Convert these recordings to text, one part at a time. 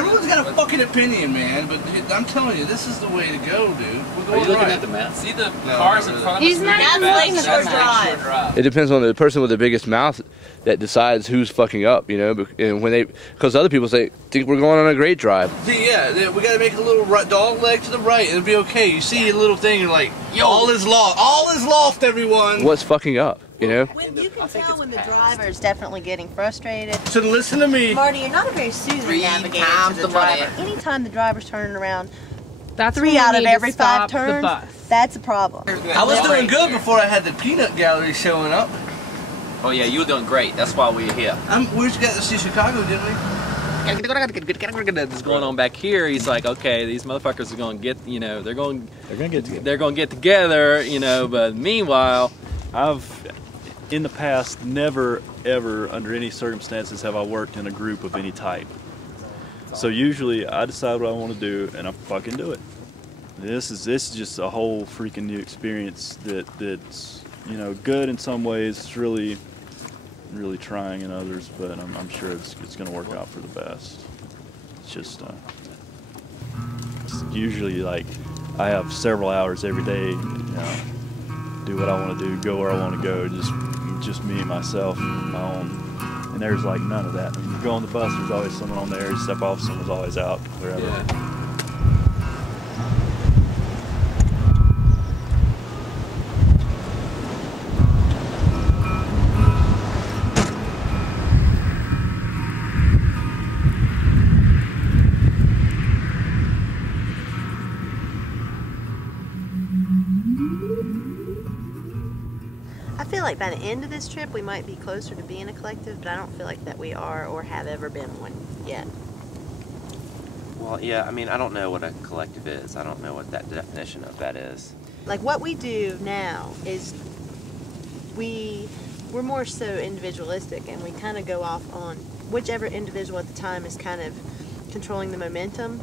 everyone's got a fucking opinion, man. But I'm telling you, this is the way to go, dude. We're going. Are you looking at the map? See the cars in front of us? He's not even looking at the drive. It depends on the person with the biggest mouth that decides who's fucking up, you know. And when because other people think we're going on a great drive. See, yeah, we got to make a little dog leg to the right. It'll be okay. You see a little thing, you're like, yo, all is lost, everyone. What's fucking up, you know? When you can tell when the driver is definitely getting frustrated. So listen to me. Marty, you're not a very soothing navigator to the driver. Anytime the driver's turning around, that's 3 out of every 5 turns, that's a problem. I was doing good before I had the peanut gallery showing up. Oh yeah, you were doing great. That's why we were here. We just got to see Chicago, didn't we? This going on back here. He's like, okay, these motherfuckers are going to get, you know, they're going to get together, you know. But meanwhile, I've in the past never ever under any circumstances have I worked in a group of any type. So usually I decide what I want to do and I fucking do it. This is just a whole freaking new experience that's, you know, good in some ways. It's really trying in others, but I'm sure it's going to work out for the best. It's just it's usually like I have several hours every day, you know, do what I want to do, go where I want to go, just me and myself, my own. And there's like none of that. I mean, you go on the bus, there's always someone on there. You step off, someone's always out, wherever. Yeah. I feel like by the end of this trip we might be closer to being a collective, but I don't feel like that we are or have ever been one yet. Well, yeah, I mean, I don't know what a collective is. I don't know what that definition of that is. Like what we do now is we're more so individualistic, and we kind of go off on whichever individual at the time is kind of controlling the momentum.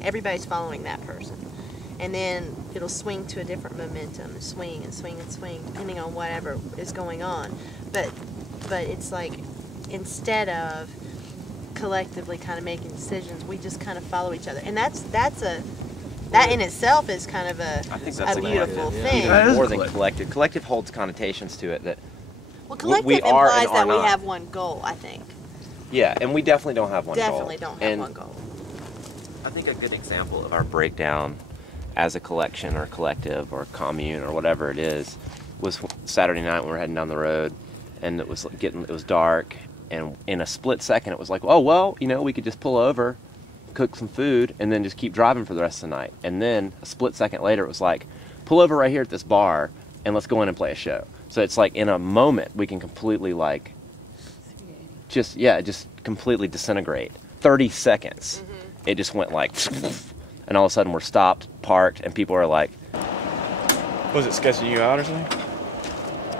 Everybody's following that person. And then it'll swing to a different momentum, swing and swing and swing, depending on whatever is going on. But it's like, instead of collectively kind of making decisions, we just kind of follow each other. And that in itself is kind of a beautiful thing. Even more than collective. Collective holds connotations to it that well, collective implies that we have one goal, I think. Yeah, and we definitely don't have one goal. Definitely don't have one goal. I think a good example of our breakdown as a collection or collective or commune or whatever it is was Saturday night when we were heading down the road, and it was dark, and in a split second it was like, oh well, you know, we could just pull over, cook some food, and then just keep driving for the rest of the night. And then a split second later it was like, pull over right here at this bar and let's go in and play a show. So it's like in a moment we can completely like just completely disintegrate. 30 seconds it just went like and all of a sudden we're stopped, parked, and people are like, was it sketching you out or something?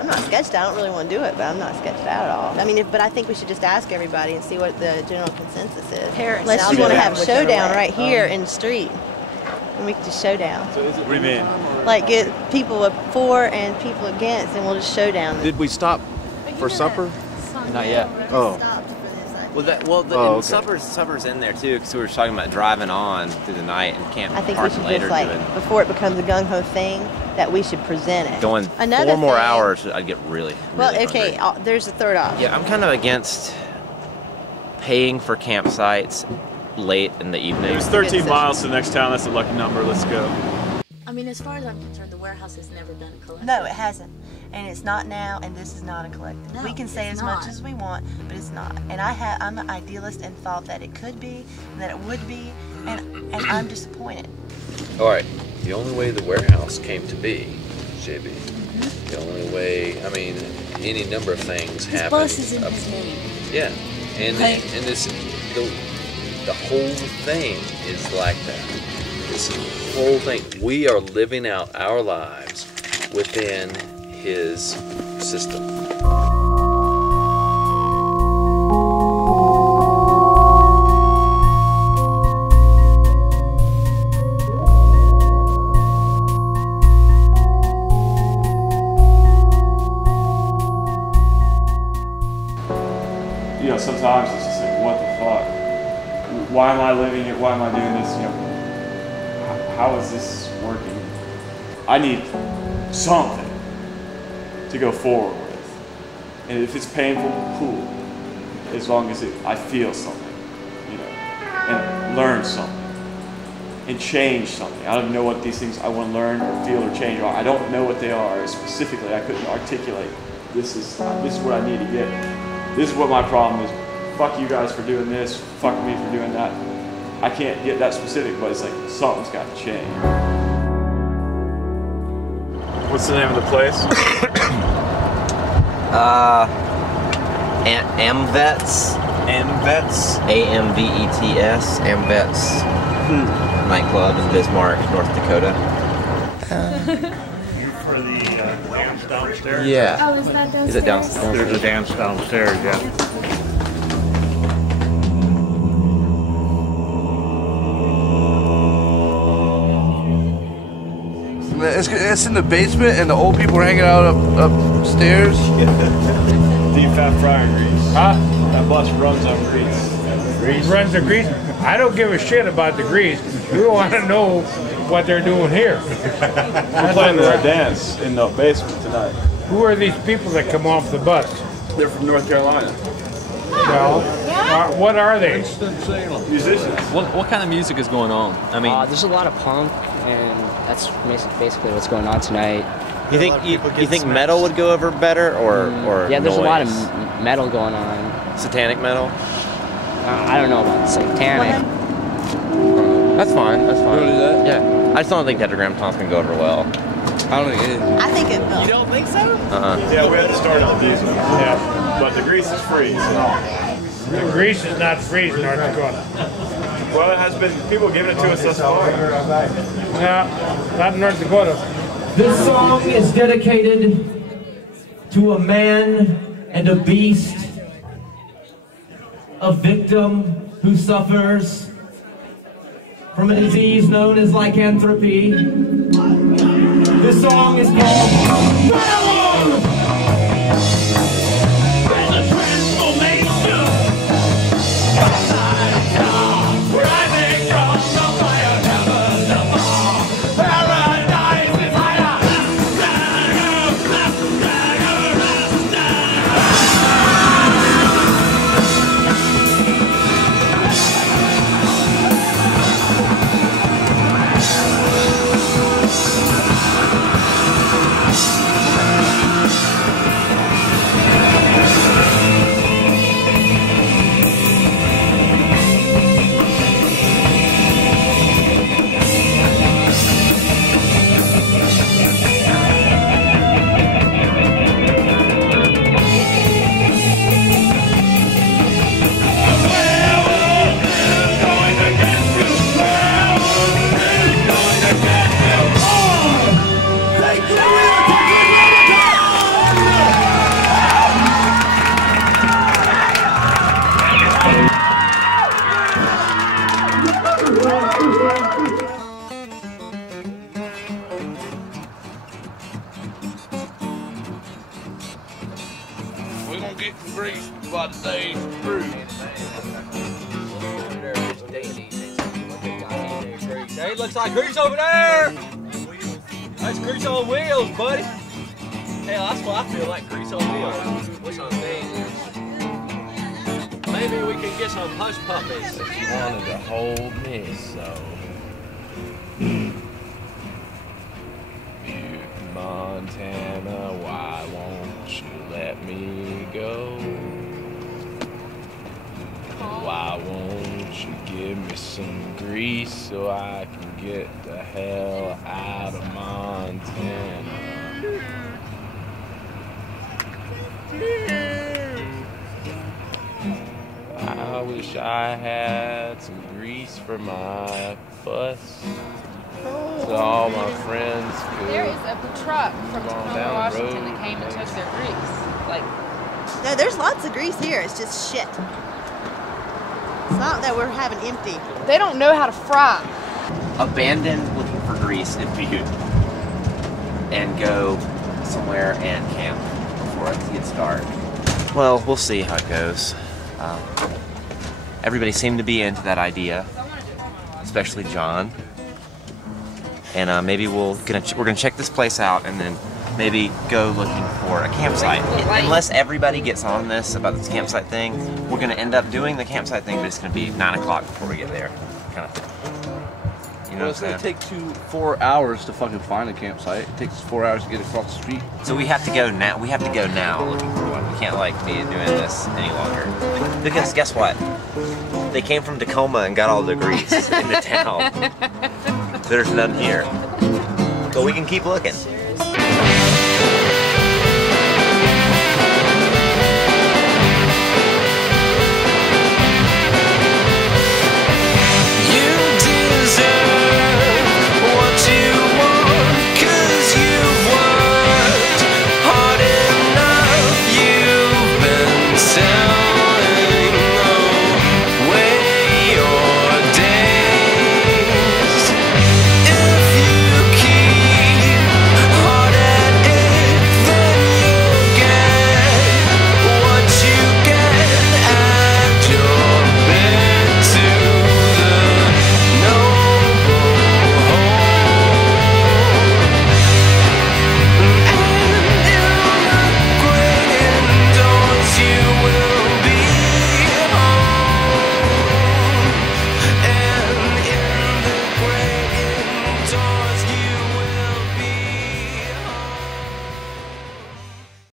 I'm not sketched out. I don't really want to do it, but I'm not sketched out at all. I mean, but I think we should just ask everybody and see what the general consensus is. Let's just want to have a showdown right here in the street. And we can just showdown. So what do you mean? Like get people for and people against, and we'll just showdown. Did we stop for supper? Not yet. Oh. Okay. Supper's in there too, because we were talking about driving on through the night and camp. I think we should just before it becomes a gung ho thing, that we should present it. Going 4 more hours, I'd get really okay. hungry. There's a third option. Yeah, I'm kind of against paying for campsites late in the evening. It was 13 miles to the next town. That's a lucky number. Let's go. I mean, as far as I'm concerned, the warehouse has never been a collective. No, it hasn't. And it's not now, and this is not a collective. No, we can say as much as we want, but it's not. And I'm an idealist and thought that it could be, and that it would be, and I'm disappointed. All right, the only way the warehouse came to be, JB, the only way, I mean, any number of things happen. His bus is in his name. Yeah, and this, the whole thing is like that. This whole thing, we are living out our lives within his system. You know, sometimes it's just like, what the fuck? why am I living it? Why am I doing this? You know, how is this working? I need something to go forward with. And if it's painful, cool. As long as I feel something, you know, and learn something, and change something. I don't know what these things I want to learn or feel or change are. I don't know what they are specifically. I couldn't articulate. This is what I need to get. This is what my problem is. Fuck you guys for doing this. Fuck me for doing that. I can't get that specific, but it's like something's got to change. What's the name of the place? Amvets. Amvets. AMVETS. Amvets. Nightclub in Bismarck, North Dakota. For the dance downstairs? Yeah. Oh, is that downstairs? Is it downstairs? There's a dance downstairs, yeah. It's in the basement, and the old people are hanging out upstairs. Deep fat fryer grease. Huh? That bus runs on grease. Grease? Runs the grease? I don't give a shit about the grease. We want to know what they're doing here. We're playing the dance in the basement tonight. Who are these people that come off the bus? They're from North Carolina. Well, what are they? Winston-Salem. Musicians. What kind of music is going on? I mean, there's a lot of punk, and that's basically what's going on tonight. You think metal would go over better, or yeah, there's noise? a lot of metal going on. Satanic metal. I don't know about satanic. That's fine. That's fine. You wanna do that? Yeah. I just don't think Tetragrammaton's gonna go over well. I don't think it is. I think it will. you don't think so? Yeah, we had to start on the diesel. Yeah, but the grease is free. So. The grease is not free in North Dakota. Well, it has been. People giving it to us thus far. No, not in North Dakota. This song is dedicated to a man and a beast, a victim who suffers from a disease known as lycanthropy. This song is called Battle! There's a transformation rising from the fire heaven above. Paradise is higher. We're gonna get some grease by the day through. Hey, looks like grease over there. That's grease on wheels, buddy. Hell, that's what I feel like, grease on wheels. What's on things? Maybe we can get some hush puppies. She wanted to hold me, so. Butte, Montana, why won't you let me go? Why won't you give me some grease so I can get the hell out of Montana? I wish I had some grease for my bus, so all my friends could. There is a truck from Tacoma, down the Washington road, that came and took their grease. Like, No, there's lots of grease here. It's just shit. It's not that we're having empty. they don't know how to fry. Abandon looking for grease in Butte and go somewhere and camp before it gets dark. Well, we'll see how it goes. everybody seemed to be into that idea, especially John. And maybe we're gonna check this place out and then maybe go looking for a campsite. Unless everybody gets on this about this campsite thing, we're gonna end up doing the campsite thing, but it's gonna be 9 o'clock before we get there, kind of thing. You know Well, what I'm it's saying? gonna take 4 hours to fucking find a campsite. It takes 4 hours to get across the street. So we have to go now. We have to go now looking for one. We can't like be doing this any longer. Because guess what? They came from Tacoma and got all the grease into town. There's none here. But we can keep looking.